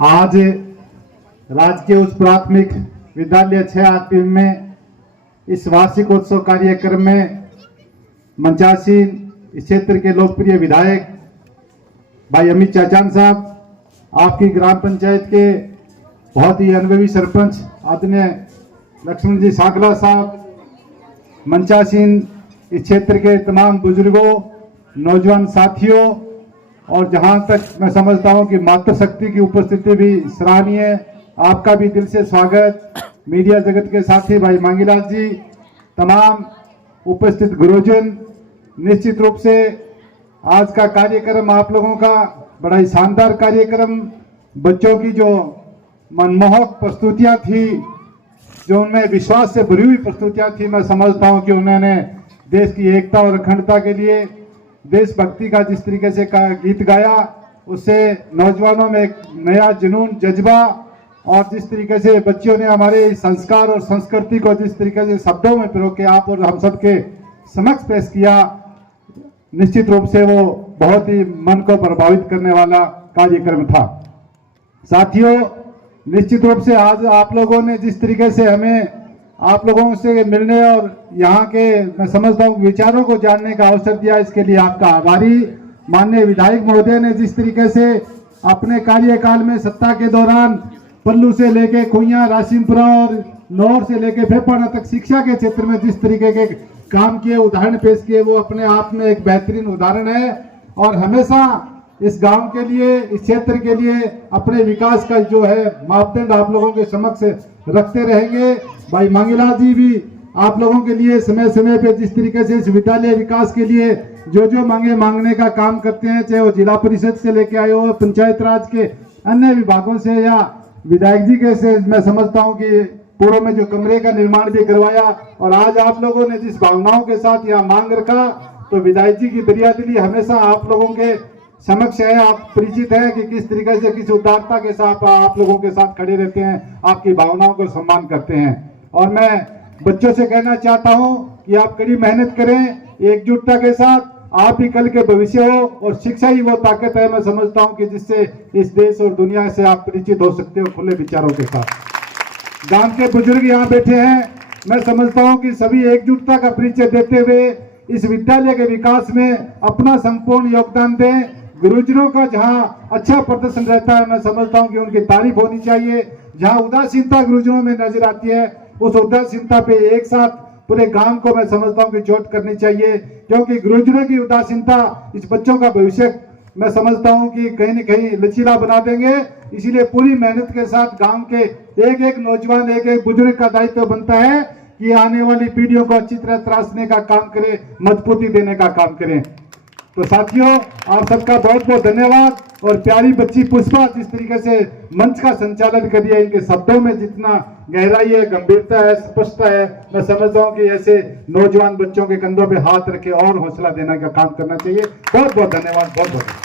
आज राजकीय उच्च प्राथमिक विद्यालय 6 में इस वार्षिकोत्सव कार्यक्रम में मंचासीन इस क्षेत्र के लोकप्रिय विधायक भाई अमित चाचान साहब, आपकी ग्राम पंचायत के बहुत ही अनुभवी सरपंच आदरणीय लक्ष्मण जी सागला साहब, मंचासीन इस क्षेत्र के तमाम बुजुर्गों, नौजवान साथियों, और जहां तक मैं समझता हूं कि मातृशक्ति की उपस्थिति भी सराहनीय है, आपका भी दिल से स्वागत। मीडिया जगत के साथी भाई मांगीलाल जी, तमाम उपस्थित गुरुजन, निश्चित रूप से आज का कार्यक्रम आप लोगों का बड़ा ही शानदार कार्यक्रम, बच्चों की जो मनमोहक प्रस्तुतियां थी, जो उनमें विश्वास से भरी हुई प्रस्तुतियां थी, मैं समझता हूं कि उन्होंने देश की एकता और अखंडता के लिए देशभक्ति का जिस तरीके से गीत गाया, उससे नौजवानों में एक नया जुनून, जज्बा, और जिस तरीके से बच्चों ने हमारे संस्कार और संस्कृति को जिस तरीके से शब्दों में पिरो के आप और हम सबके समक्ष पेश किया, निश्चित रूप से वो बहुत ही मन को प्रभावित करने वाला कार्यक्रम था। साथियों, निश्चित रूप से आज आप लोगों ने जिस तरीके से हमें आप लोगों से मिलने और यहाँ के मैं समझता हूँ विचारों को जानने का अवसर दिया, इसके लिए आपका आभारी। माननीय विधायक महोदय ने जिस तरीके से अपने कार्यकाल में सत्ता के दौरान पल्लू से लेके खुइया, राशिमपुरा और नौर से लेके फेफाना तक शिक्षा के क्षेत्र में जिस तरीके के काम किए, उदाहरण पेश किए, वो अपने आप में एक बेहतरीन उदाहरण है। और हमेशा इस गांव के लिए, इस क्षेत्र के लिए अपने विकास का जो है मापदंड आप लोगों के समक्ष रखते रहेंगे। भाई मांगीलाल जी भी आप लोगों के लिए समय समय पे जिस तरीके से इस विद्यालय विकास के लिए जो मांगने का काम करते हैं, चाहे वो जिला परिषद से लेके आए हो, पंचायत राज के अन्य विभागों से, या विधायक जी के से, मैं समझता हूँ कि पूर्व में जो कमरे का निर्माण भी करवाया, और आज आप लोगों ने जिस भावनाओं के साथ यहाँ मांग रखा, तो विधायक जी की दरियादिली हमेशा आप लोगों के समक्ष है। आप परिचित हैं कि किस तरीके से, किस उदारता के साथ आप लोगों के साथ खड़े रहते हैं, आपकी भावनाओं को सम्मान करते हैं। और मैं बच्चों से कहना चाहता हूं कि आप कड़ी मेहनत करें, एकजुटता के साथ। आप ही कल के भविष्य हो, और शिक्षा ही वो ताकत है, मैं समझता हूं कि जिससे इस देश और दुनिया से आप परिचित हो सकते हो खुले विचारों के साथ। गांव के बुजुर्ग यहाँ बैठे हैं, मैं समझता हूं कि सभी एकजुटता का परिचय देते हुए इस विद्यालय के विकास में अपना संपूर्ण योगदान दें। गुरुजनों का जहां अच्छा प्रदर्शन रहता है, मैं समझता हूं कि उनकी तारीफ होनी चाहिए। जहां उदासीनता गुरुजनों में नजर आती है, उस उदासीनता पे एक साथ पूरे गांव को मैं समझता हूं कि चोट करनी चाहिए, क्योंकि गुरुजनों की उदासीनता इस बच्चों का भविष्य मैं समझता हूं कि कहीं न कहीं लचीला बना देंगे। इसीलिए पूरी मेहनत के साथ गांव के एक एक नौजवान, एक एक बुजुर्ग का दायित्व बनता है कि आने वाली पीढ़ियों को अच्छी तरह तराशने का काम करें, मजबूती देने का काम करें। तो साथियों, आप सबका बहुत बहुत धन्यवाद। और प्यारी बच्ची पुष्पा जिस तरीके से मंच का संचालन कर रही है, इनके शब्दों में जितना गहराई है, गंभीरता है, स्पष्टता है, मैं समझता हूँ कि ऐसे नौजवान बच्चों के कंधों पे हाथ रखे और हौसला देने का काम करना चाहिए। बहुत बहुत धन्यवाद, बहुत बहुत।